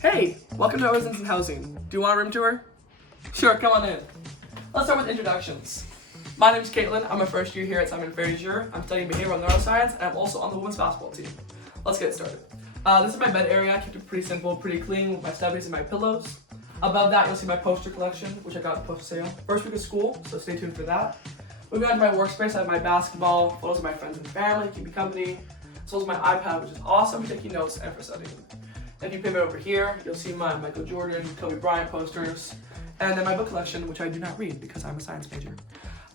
Hey, welcome to Residence and Housing. Do you want a room tour? Sure, come on in. Let's start with introductions. My name is Kaitlin. I'm a first year here at Simon Fraser. I'm studying behavioral neuroscience, and I'm also on the women's basketball team. Let's get started. This is my bed area. I kept it pretty simple, pretty clean with my stubbies and my pillows. Above that, you'll see my poster collection, which I got at poster sale. First week of school, so stay tuned for that. Moving on to my workspace, I have my basketball, photos of my friends and family, keep me company, as well as my iPad, which is awesome for taking notes and for studying. If you pivot over here, you'll see my Michael Jordan, Kobe Bryant posters, and then my book collection, which I do not read because I'm a science major.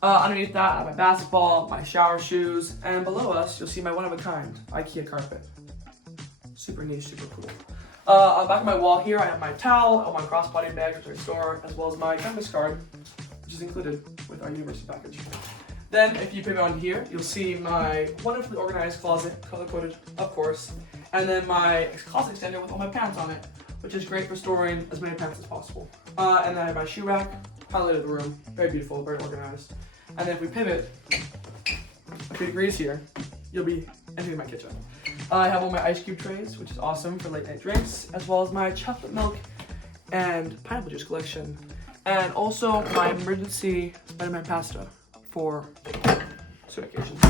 Underneath that, I have my basketball, my shower shoes, and below us, you'll see my one-of-a-kind IKEA carpet. Super niche, super cool. On the back of my wall here, I have my towel, all my crossbody bags, which I store, as well as my campus card, which is included with our university package. Then, if you pivot on here, you'll see my wonderfully organized closet, color-coded, of course, and then my closet extender with all my pants on it, which is great for storing as many pants as possible. And then I have my shoe rack, highlight of the room, very beautiful, very organized. And then if we pivot a few degrees here, you'll be entering my kitchen. I have all my ice cube trays, which is awesome for late night drinks, as well as my chocolate milk and pineapple juice collection, and also my emergency Spider-Man pasta for certain occasions.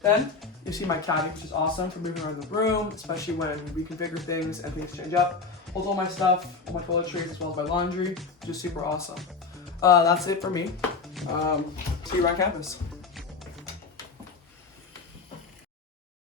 Then you see my caddy, which is awesome for moving around the room, especially when we reconfigure things and things change up. Holds all my stuff, all my toiletries, as well as my laundry, which is super awesome. That's it for me. See you around campus.